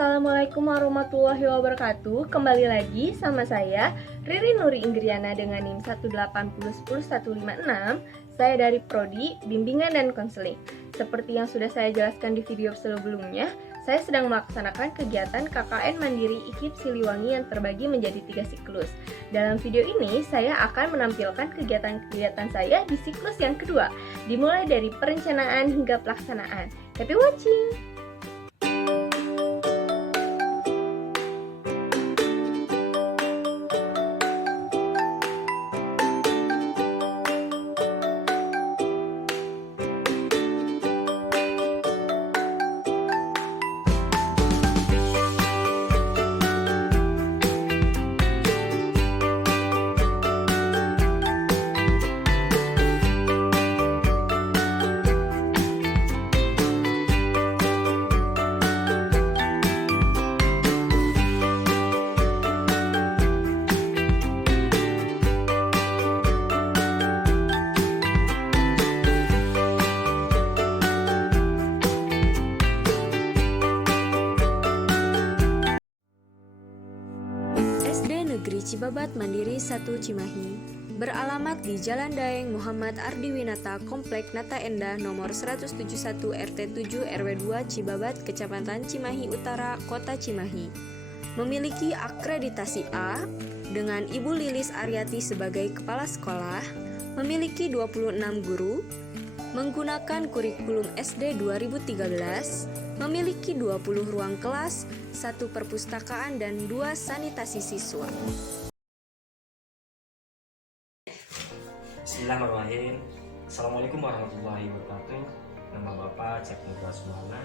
Assalamualaikum warahmatullahi wabarakatuh. Kembali lagi sama saya Riri Nuri Inggriana dengan NIM 180101156. Saya dari Prodi Bimbingan dan Konseling. Seperti yang sudah saya jelaskan di video sebelumnya, saya sedang melaksanakan kegiatan KKN Mandiri IKIP Siliwangi yang terbagi menjadi 3 siklus. Dalam video ini, saya akan menampilkan kegiatan-kegiatan saya di siklus yang kedua, dimulai dari perencanaan hingga pelaksanaan. Happy watching! SD Negeri Cibabat Mandiri 1 Cimahi beralamat di Jalan Daeng Muhammad Ardiwinata Komplek Nata Endah nomor 171 RT 7 RW 2 Cibabat Kecamatan Cimahi Utara Kota Cimahi. Memiliki akreditasi A dengan Ibu Lilis Aryati sebagai kepala sekolah, memiliki 26 guru, menggunakan kurikulum SD 2013, memiliki 20 ruang kelas, 1 perpustakaan dan 2 sanitasi siswa. Bismillahirrahmanirrahim. Assalamualaikum warahmatullahi wabarakatuh. Nama Bapak Cek Nugra Sumana.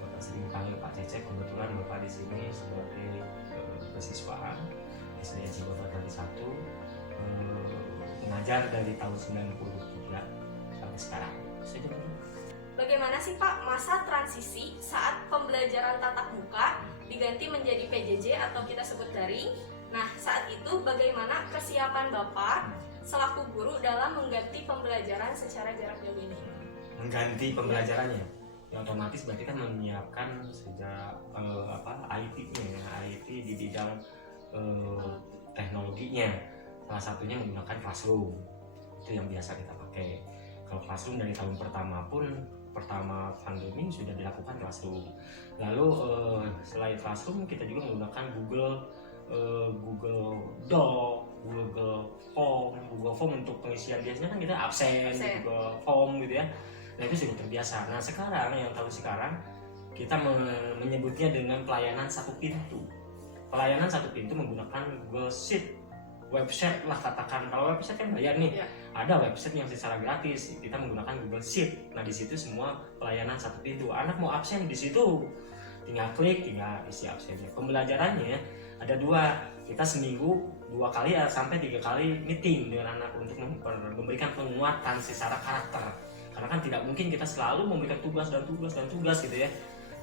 Bapak sering panggil Pak Cecep. Kebetulan Bapak di sini sebagai kesiswaan SD Cibabat dari 1, mengajar dari tahun 93 sampai sekarang. Bagaimana sih Pak masa transisi saat pembelajaran tatap muka diganti menjadi PJJ atau kita sebut daring? Nah, saat itu bagaimana kesiapan Bapak selaku guru dalam mengganti pembelajaran secara jarak jauh ini? Mengganti pembelajarannya, ya otomatis berarti kan menyiapkan sejak IT-nya, IT di bidang teknologinya. Salah satunya menggunakan Classroom, itu yang biasa kita pakai. Kalau Classroom dari tahun pertama pandemi sudah dilakukan Classroom. Lalu selain Classroom kita juga menggunakan Google Doc, Google Form untuk pengisian. Biasanya kan kita absen. Google Form gitu ya. Nah itu sudah terbiasa. Nah sekarang yang tahun sekarang kita menyebutnya dengan pelayanan satu pintu. Pelayanan satu pintu menggunakan Google Sheet, website lah katakan. Kalau website kan bayar nih. Ada website yang secara gratis. Kita menggunakan Google Sheet. Nah di situ semua pelayanan satu pintu. Anak mau absen di situ, tinggal klik, tinggal isi absennya. Pembelajarannya ada 2. Kita seminggu 2 kali sampai 3 kali meeting dengan anak untuk memberikan penguatan secara karakter. Karena kan tidak mungkin kita selalu memberikan tugas gitu ya.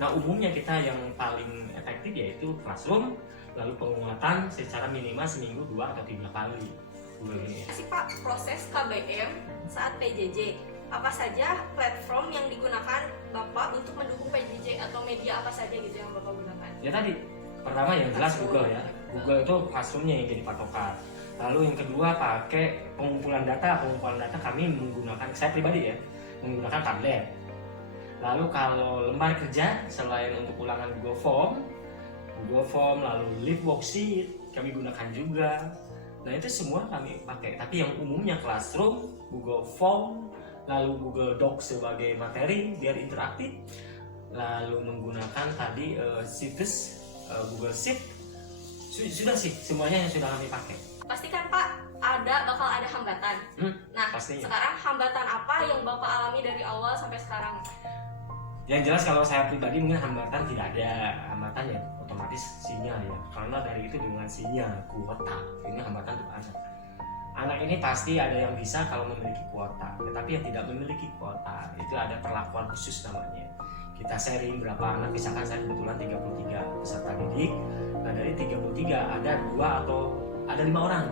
Nah umumnya kita yang paling efektif yaitu Classroom, lalu penguatan secara minimal seminggu 2 atau 3 kali. Si Pak, proses KBM saat PJJ, apa saja platform yang digunakan Bapak untuk mendukung PJJ atau media apa saja gitu yang Bapak gunakan? Ya tadi, pertama yang jelas Google ya. Google itu Classroom-nya yang jadi patokan. Lalu yang kedua pakai pengumpulan data. Pengumpulan data kami menggunakan, saya pribadi ya, menggunakan tablet. Lalu kalau lembar kerja selain untuk ulangan Google Form, lalu Live Worksheet kami gunakan juga. Nah itu semua kami pakai. Tapi yang umumnya Classroom, Google Form, lalu Google Doc sebagai materi biar interaktif. Lalu menggunakan tadi Google Sheet. Sudah sih semuanya yang sudah kami pakai. Pastikan Pak bakal ada hambatan. Nah pastinya. Sekarang hambatan apa yang Bapak alami dari awal sampai sekarang? Yang jelas kalau saya pribadi mungkin hambatan tidak ada. Hambatan ya otomatis sinyal ya, karena dari itu dengan sinyal kuota ini hambatan untuk anak ini pasti ada yang bisa kalau memiliki kuota, tetapi yang tidak memiliki kuota itu ada perlakuan khusus namanya. Kita sharing berapa anak, misalkan saya kebetulan 33 peserta didik. Nah dari 33 ada 2 atau ada 5 orang.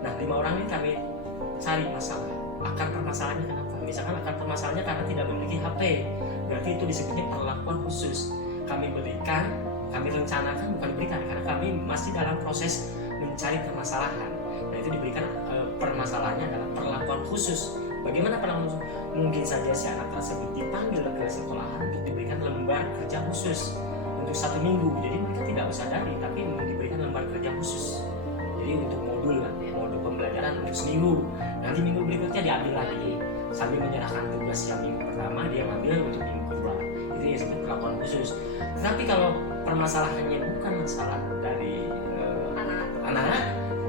Nah 5 orang ini kami cari masalah, akar permasalahannya kenapa. Misalkan akar permasalahannya karena tidak memiliki HP, berarti itu disebutnya perlakuan khusus. Kami berikan, kami direncanakan, bukan diberikan, karena kami masih dalam proses mencari permasalahan. Nah itu diberikan permasalahannya adalah perlakuan khusus. Bagaimana perlakuan khusus? Mungkin saja si anak tersebut dipanggil ke sekolahan untuk diberikan lembar kerja khusus untuk 1 minggu. Jadi mereka tidak usah daring, tapi diberikan lembar kerja khusus. Jadi untuk modul pembelajaran untuk seminggu. Nanti minggu berikutnya diambil lagi. Sambil menyerahkan tugas yang minggu pertama, dia ambil untuk minggu kedua. Itu yang disebut perlakuan khusus. Tetapi kalau permasalahannya bukan masalah dari anak-anak,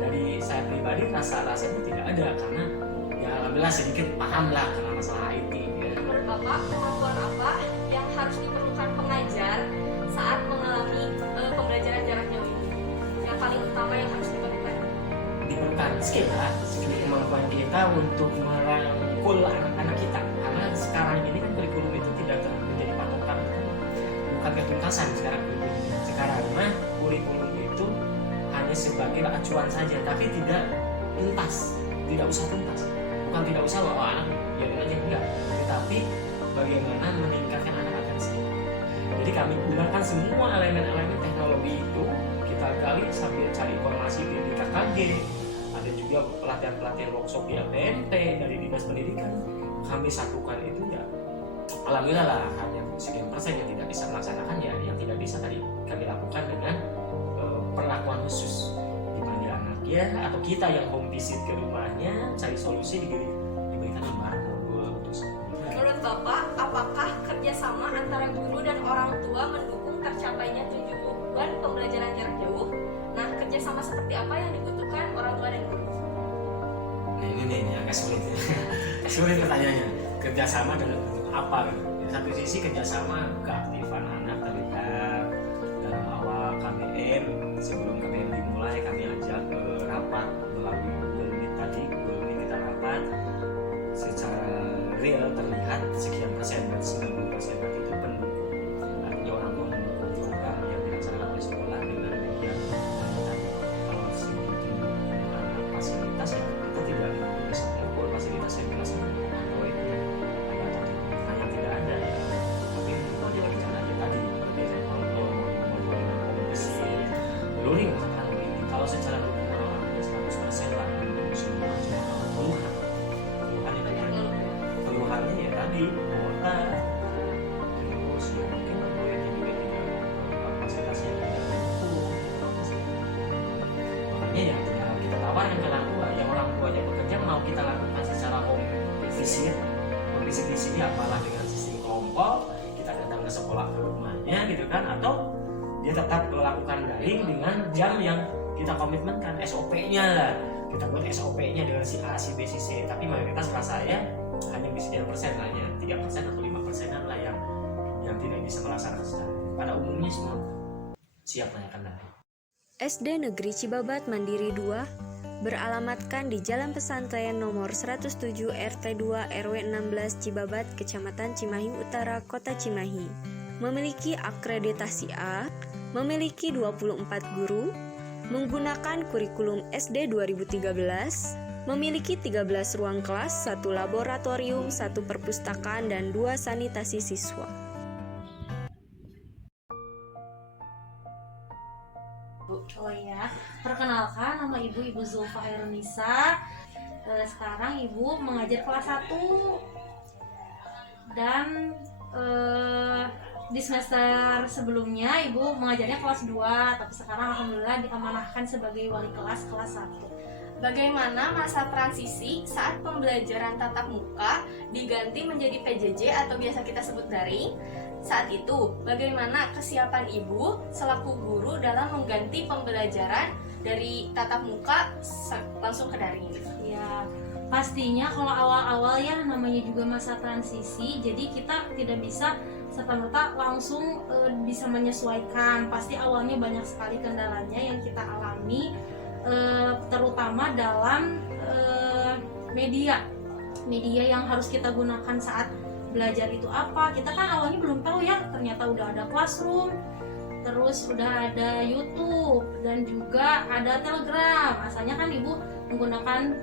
dari saya pribadi rasa-rasanya tidak ada, karena ya alhamdulillah sedikit paham lah karena masalah IT. Menurut Bapak, kemampuan apa yang harus diperlukan pengajar saat mengalami pembelajaran jarak jauh ini? Yang paling utama yang harus diperlukan skill kemampuan kita untuk merangkul anak-anak kita, karena sekarang ini kan kurikulum itu tidak menjadi patokan, bukan ketuntasan sekarang kurikulum itu hanya sebagai acuan saja, tapi tidak tuntas, tidak usah tuntas, bukan tidak usah bahwa anak jadi aja enggak, tetapi bagaimana meningkatkan anak atensi. Jadi kami gunakan semua elemen-elemen teknologi itu, kita gali sambil cari informasi di BKKG, ada juga pelatihan-pelatihan workshop di LPMP dari Dinas Pendidikan. Kami satukan itu ya, alhamdulillah lah, hanya sekian persen yang tidak bisa melaksanakan, ya yang tidak bisa tadi kami lakukan dengan perlakuan khusus, dipanggil anaknya atau kita yang home visit ke rumahnya, cari solusi, diberikan lembar modul. Menurut Bapak, apakah kerjasama antara guru dan orang tua mendukung tercapainya tujuan pembelajaran jarak jauh? Nah, kerjasama seperti apa yang dibutuhkan orang tua dan guru? Nah ini agak sulit. Sulit pertanyaannya. Kerjasama dalam bentuk apa gitu? Di satu sisi kerjasama keaktifan anak terlihat dalam awal KBM, sebelum KBM dimulai kami ajak rapat melalui Google Meet tadi. Google Meet kita rapat secara real terlihat sekian persen, berarti 90% berarti itu pendukung. Artinya orang tua mendukung program yang dilaksanakan oleh sekolah dengan demikian. Kalau segitu fasilitas ya kita tidak bisa mengukur fasilitas yang jelas Android ada atau hanya tidak ada ya. Tapi itu dia bicara aja tadi berdasarkan kontrol kompetisi learning kan ini. Kalau secara dukungan 100% lah semua keluhannya ya tadi kuota, terus ya mungkin proyeknya juga tidak kapasitasnya tidak cukup. Makanya ya tinggal kita tawarin ke orang tua, yang orang tuanya bekerja mau kita lakukan secara home visit di sini, apalah dengan sistem kelompok, kita datang ke sekolah ke rumahnya gitu kan, atau dia tetap melakukan daring dengan jam yang kita komitmenkan, SOP-nya lah kita buat SOP-nya dengan si A, si B, si C. Tapi mayoritas saya hanya sekian persen, hanya 3% atau 5%-an lah yang tidak bisa melaksanakan secara. Pada umumnya semua siap menanyakan daring. SD Negeri Cibabat Mandiri 2 beralamatkan di Jalan Pesantren nomor 107 RT 2 RW 16 Cibabat, Kecamatan Cimahi Utara, Kota Cimahi. Memiliki akreditasi A, memiliki 24 guru, menggunakan kurikulum SD 2013, memiliki 13 ruang kelas, 1 laboratorium, 1 perpustakaan, dan 2 sanitasi siswa. Oh ya, perkenalkan nama Ibu Zulfa Airunisa. Sekarang Ibu mengajar kelas 1 dan di semester sebelumnya Ibu mengajarnya kelas 2, tapi sekarang alhamdulillah diamanahkan sebagai wali kelas 1. Bagaimana masa transisi saat pembelajaran tatap muka diganti menjadi PJJ atau biasa kita sebut daring? Saat itu, bagaimana kesiapan Ibu selaku guru dalam mengganti pembelajaran dari tatap muka langsung ke daring? Ya, pastinya kalau awal-awal ya namanya juga masa transisi, jadi kita tidak bisa serta-merta langsung bisa menyesuaikan. Pasti awalnya banyak sekali kendalanya yang kita alami, terutama dalam media yang harus kita gunakan saat belajar itu apa. Kita kan awalnya belum tahu ya, ternyata udah ada Classroom, terus udah ada YouTube dan juga ada Telegram. Asalnya kan Ibu menggunakan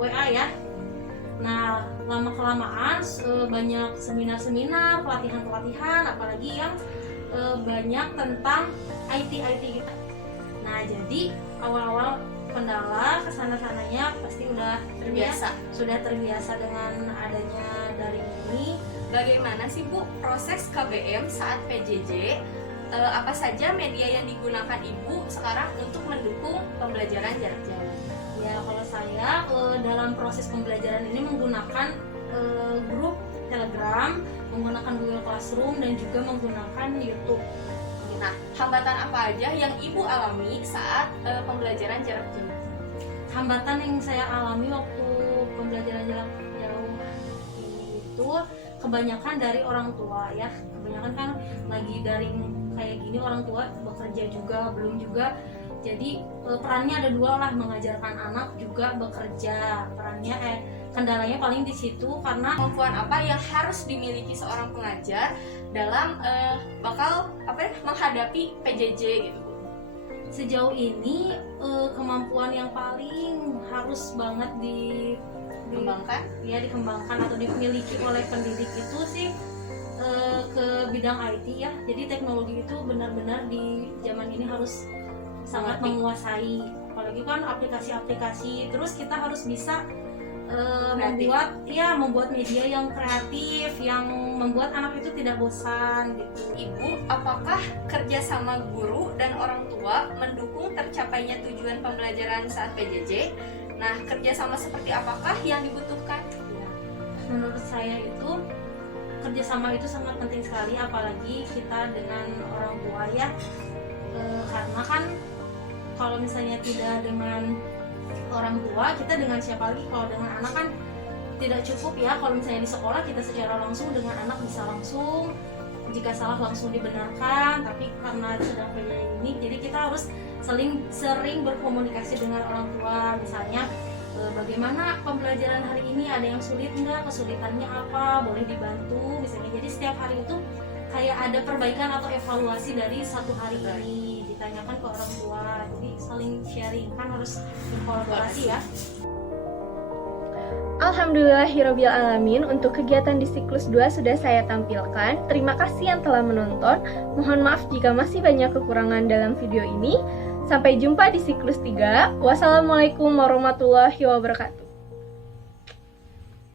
WA ya. Nah, lama-kelamaan banyak seminar-seminar, pelatihan-pelatihan, apalagi yang banyak tentang IT gitu. Nah jadi awal-awal kendala kesana-sananya pasti udah sudah terbiasa dengan adanya daring ini. Bagaimana sih Bu proses KBM saat PJJ? Apa saja media yang digunakan Ibu sekarang untuk mendukung pembelajaran jarak jauh? Ya kalau saya dalam proses pembelajaran ini menggunakan grup Telegram, menggunakan Google Classroom dan juga menggunakan YouTube. Nah, hambatan apa aja yang Ibu alami saat pembelajaran jarak jauh? Hambatan yang saya alami waktu pembelajaran jarak jauh itu kebanyakan dari orang tua ya. Kebanyakan kan lagi daring kayak gini, orang tua bekerja juga, belum juga. Jadi perannya ada dua lah, mengajarkan anak juga bekerja. Kendalanya paling di situ karena Kemampuan apa yang harus dimiliki seorang pengajar dalam menghadapi PJJ gitu Bu? sejauh ini kemampuan yang paling harus banget dikembangkan atau dimiliki oleh pendidik itu sih ke bidang IT ya. Jadi teknologi itu benar-benar di zaman ini harus sangat menguasai. Apalagi kan aplikasi-aplikasi, terus kita harus bisa membuat media yang kreatif, yang membuat anak itu tidak bosan gitu. Ibu, apakah kerjasama guru dan orang tua mendukung tercapainya tujuan pembelajaran saat PJJ? Nah, kerjasama seperti apakah yang dibutuhkan? Ya, menurut saya itu kerjasama itu sangat penting sekali, apalagi kita dengan orang tua ya. Karena kan kalau misalnya tidak dengan orang tua, kita dengan siapa lagi? Kalau dengan anak kan tidak cukup ya. Kalau misalnya di sekolah kita secara langsung dengan anak bisa langsung, jika salah langsung dibenarkan. Tapi karena sedang PJJ ini, jadi kita harus sering berkomunikasi dengan orang tua. Misalnya bagaimana pembelajaran hari ini, ada yang sulit nggak, kesulitannya apa, boleh dibantu misalnya. Jadi setiap hari itu kayak ada perbaikan atau evaluasi dari satu hari ini, ditanyakan ke orang tua. Jadi saling sharing, kan harus berkolaborasi ya. Alhamdulillahirabbil alamin, untuk kegiatan di siklus 2 sudah saya tampilkan. Terima kasih yang telah menonton. Mohon maaf jika masih banyak kekurangan dalam video ini. Sampai jumpa di siklus 3. Wassalamualaikum warahmatullahi wabarakatuh.